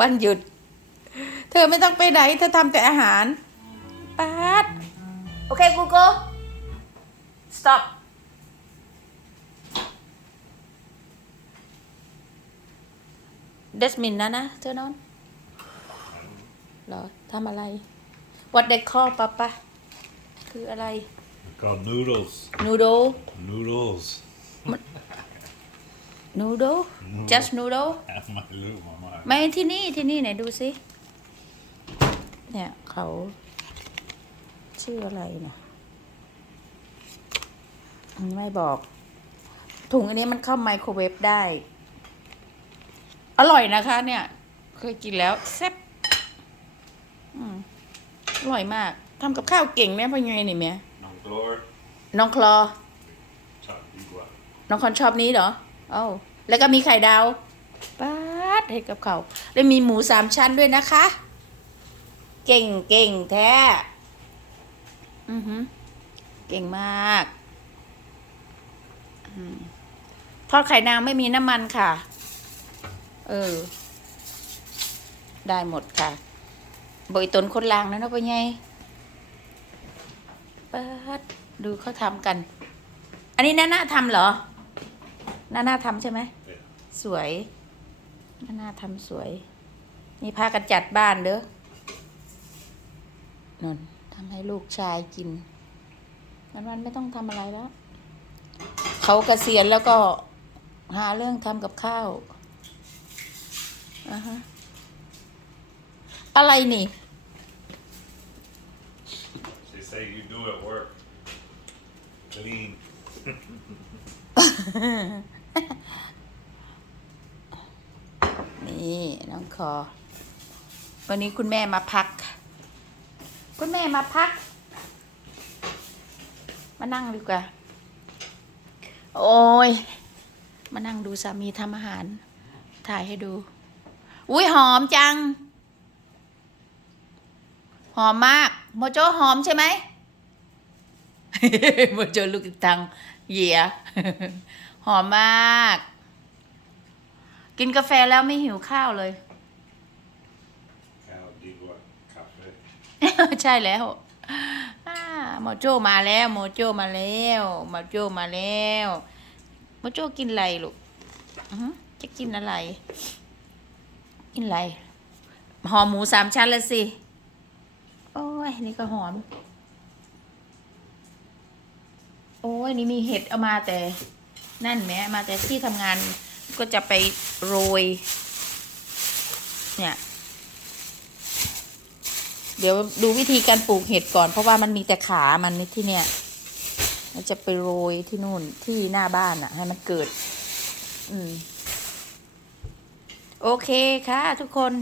วันหยุด เธอไม่ต้องไปไหน เธอทำแต่อาหารป๊าดโอเค Google stop เดสมินนะนะเธอนอนเหรอทำอะไร What they call ปะปะคืออะไร Called noodles. noodle Noodles. Noodle just noodle Half my loot, my mind. ไม่ที่นี่ที่นี่ไหนดูสิเนี่ยเขาชื่ออะไรนะมันไม่บอก ถุงอันนี้มันเข้าไมโครเวฟได้ อร่อยนะคะ เนี่ย เคยกินแล้วแซ่บอืมอร่อยมากทำกับข้าวเก่งไหมพ่อไงนี่เมีย No glory. น้องคลอ Chop you what? น้องคอนชอบนี้เหรอเอ้า แล้วก็มีไข่ดาวป๊าดให้กับเขาแล้วมีหมูสามชั้นด้วยนะคะ เก่งเก่งแท้ อือหือเก่งมากอทอดไข่นางไม่มีน้ำมันค่ะ เออ ได้หมดค่ะบอยตนคนลางนะเนาะพ่อไงป๊าดดูเขาทำกัน อันนี้น่าน่าทำเหรอน่าน่าทำใช่ไหม สวยน่าน่าทำสวย นี่พากันจัดบ้านเด้อนนทำให้ลูกชายกิน วันวันๆไม่ต้องทำอะไรแล้ว เขาเกษียณแล้วก็หาเรื่องทำกับข้าวอ่าฮะอะไรนี่ They say you do at work. Clean. นี่น้องคอ วันนี้คุณแม่มาพัก คุณแม่มาพัก มานั่งดีกว่า โอ้ย มานั่งดูสามีทำอาหาร ถ่ายให้ดู อุ้ยหอมจัง หอมมากโมโจหอมใช่ไหมโมโจลูกตังเหยียหอมมาก กินกาแฟแล้วไม่หิวข้าวเลย Cow did what? Cafe. ใช่แล้วอ่าโมโจมาแล้วโมโจมาแล้วโมโจมาแล้วโมโจกินอะไรลูกอือหือจะกินอะไร กินอะไรหอมหมูสามชั้นละสิ โอ้ย นี่ก็หอม โอ้ย นี่มีเห็ดเอามาแต่ นั่นแหมมาแต่ที่ทำงาน ก็จะไปโรย เนี่ย เดี๋ยวดูวิธีการปลูกเห็ดก่อน เพราะว่ามันมีแต่ขามันในที่เนี่ยเราจะไปโรยที่นู่นที่หน้าบ้านอะ่ะ ให้มันเกิด อืม โอเคค่ะทุกคน